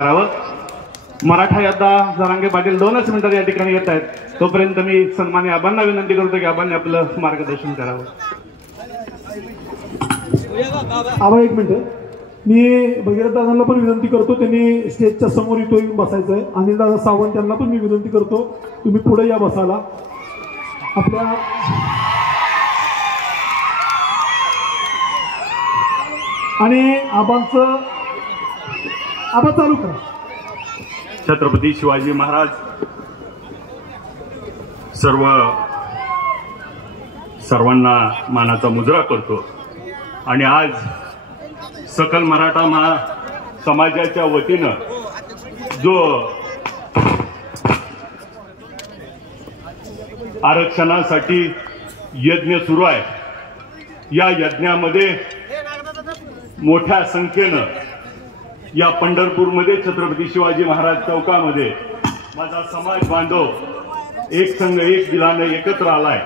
करावं। मराठा योद्धा जरांगे पाटील 2च मिनिटात या ठिकाणी येत आहेत, तोपर्यंत मी सन्मान्य आबांना विनंती करतो की आबांनी आपलं मार्गदर्शन करावं। आबा एक मिनिट, मी भगीरथ दादांना पण विनंती करतो, त्यांनी स्टेजच्या समोर इथं येऊन बसायचं आहे। अनिल दादा सावंत यांना पण मी विनंती करतो, तुम्ही पुढे या बसायला। आपल्या आणि आबांचं आबा चालू करा। छत्रपती शिवाजी महाराज सर्वांना मानाचा मुजरा करतो आणि आज सकल मराठा समाजाच्या वतीनं जो आरक्षणासाठी यज्ञ सुरू आहे, या यज्ञामध्ये मोठ्या संख्येनं या पंढरपूरमध्ये छत्रपती शिवाजी महाराज चौकामध्ये माझा समाज बांधव एक संघ एक दिलाने एकत्र आलाय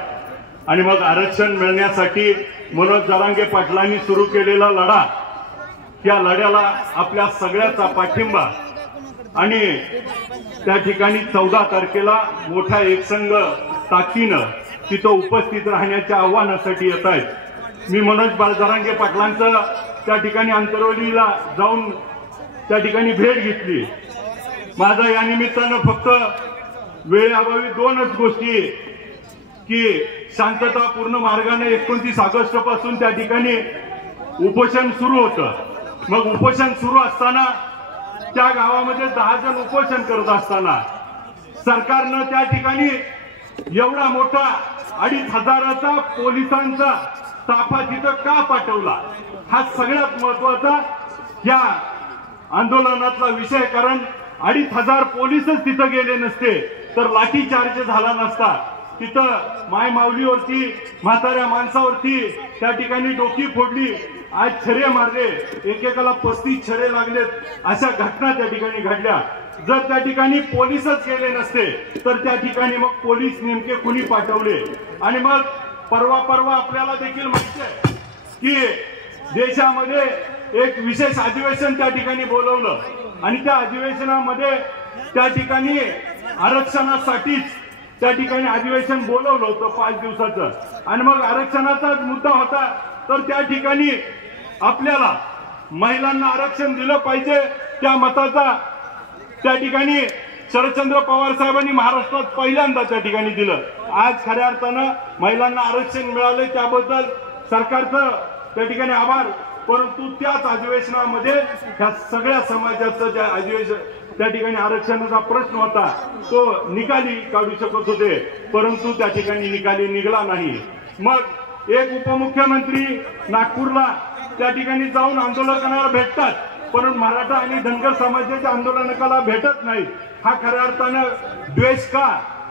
आणि मग आरक्षण मिळण्यासाठी मनोज जरांगे पाटलांनी सुरू केलेला लढा, या लढ्याला आपल्या सगळ्याचा पाठिंबा आणि त्या ठिकाणी 14 तारखेला मोठा एकसंघ ताकदीनं तिथं उपस्थित राहण्याच्या आव्हानासाठी येत आहेत। मी मनोज जरांगे पाटलांचं त्या ठिकाणी अंतरवलीला जाऊन त्या ठिकाणी भेट घेतली। माझा या निमित्तानं फक्त वेळेअभावी 2च गोष्टी, की शांततापूर्ण मार्गाने 29 ऑगस्ट पासून त्या ठिकाणी उपोषण सुरू होतं। मग उपोषण सुरू असताना त्या गावामध्ये 10 जण उपोषण करत असताना सरकारनं त्या ठिकाणी एवढा मोठा 2500चा पोलिसांचा ताफा तिथं का पाठवला, हा सगळ्यात महत्वाचा या आंदोलनातला विषय। कारण 2500 पोलीसच तिथं गेले नसते तर लाठीचार्ज झाला नसता। तिथं माय माऊलीवरती, म्हाताऱ्या माणसावरती त्या ठिकाणी डोकी फोडली, आज छरे मारले, एकेकाला 35 छरे लागलेत, अशा घटना त्या ठिकाणी घडल्या। जर त्या ठिकाणी पोलीसच गेले नसते तर त्या ठिकाणी मग पोलीस नेमके कुणी पाठवले। आणि मग परवा आपल्याला देखील माहिती आहे की देशामध्ये एक विशेष अधिवेशन त्या ठिकाणी बोलवलं आणि त्या अधिवेशनामध्ये त्या ठिकाणी आरक्षणासाठीच त्या ठिकाणी अधिवेशन बोलवलं होतं 5 दिवसाचं। आणि मग आरक्षणाचाच मुद्दा होता, तर त्या ठिकाणी आपल्याला महिलांना आरक्षण दिलं पाहिजे, त्या मताचा त्या ठिकाणी शरदचंद्र पवार साहेबांनी महाराष्ट्रात पहिल्यांदा त्या ठिकाणी दिलं। आज खऱ्या अर्थानं महिलांना आरक्षण मिळाले, त्याबद्दल सरकारचं त्या ठिकाणी आभार। परंतु त्याच अधिवेशनामध्ये ह्या सगळ्या समाजाचं ज्या अधिवेशन त्या ठिकाणी आरक्षणाचा प्रश्न होता तो निकाली काढू शकत होते, परंतु त्या ठिकाणी निकाली निघाला नाही। मग एक उपमुख्यमंत्री नागपूरला त्या ठिकाणी जाऊन आंदोलकांना भेटतात, पण मराठा आणि धनगर समाजाच्या आंदोलकाला भेटत नाही। हा खऱ्या अर्थानं द्वेष का?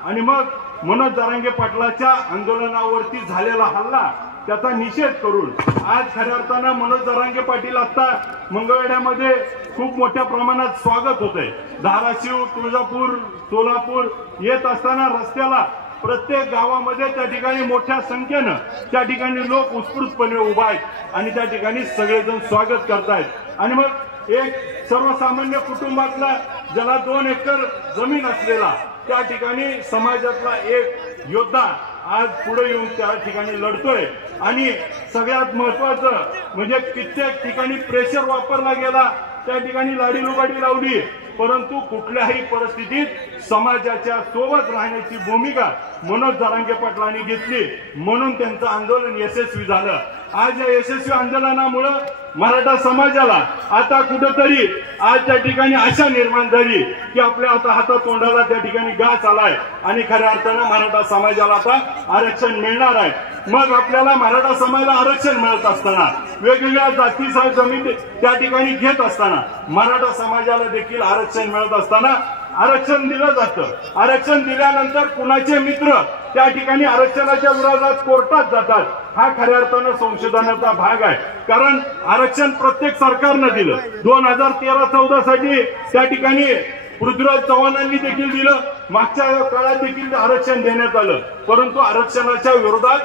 आणि मग मनोज जरांगे पाटलाच्या आंदोलनावरती झालेला हल्ला, त्याचा निषेध करून आज खऱ्या अर्थानं मनोज जरांगे पाटील आता मंगळवेढ्यामध्ये खूप मोठ्या प्रमाणात स्वागत होतंय। धाराशिव, तुळजापूर, सोलापूर येत असताना रस्त्याला प्रत्येक गावामध्ये त्या ठिकाणी मोठ्या संख्येनं त्या ठिकाणी लोक उत्स्फूर्तपणे उभा आहेत आणि त्या ठिकाणी सगळेजण स्वागत करतायत। आणि मग एक सर्वसामान्य कुटुंबातला, ज्याला 2 एकर जमीन असलेला त्या ठिकाणी समाजातला एक योद्धा आज पुढे येऊन त्या ठिकाणी लढतोय। आणि सगळ्यात महत्वाचं म्हणजे कित्येक ठिकाणी प्रेशर वापरला गेला, त्या ठिकाणी लाडीलुबाडी लावली, परंतु कुठल्याही परिस्थितीत समाजाच्या सोबत राहण्याची भूमिका मनोज जरांगे पाटलांनी घेतली, म्हणून त्यांचं आंदोलन यशस्वी झालं। आज या यशस्वी आंदोलनामुळे मराठा समाजाला आता कुठेतरी आज त्या ठिकाणी आशा निर्माण झाली की आपल्या आता हातातोंडाला त्या ठिकाणी घास आलाय आणि खऱ्या अर्थानं मराठा समाजाला आता आरक्षण मिळणार आहे। मग आपल्याला मराठा समाजाला आरक्षण मिळत असताना, वेगवेगळ्या जाती जमीन त्या ठिकाणी घेत असताना, मराठा समाजाला देखील आरक्षण मिळत असताना आरक्षण दिलं जातं। आरक्षण दिल्यानंतर कुणाचे मित्र त्या ठिकाणी आरक्षणाच्या विरोधात कोर्टात जातात, हा खऱ्या अर्थानं संशोधनाचा भाग आहे। कारण आरक्षण प्रत्येक सरकारनं दिलं, 2013-14 साठी त्या ठिकाणी पृथ्वीराज चव्हाणांनी देखील दिलं, मागच्या काळात देखील आरक्षण देण्यात आलं, परंतु आरक्षणाच्या विरोधात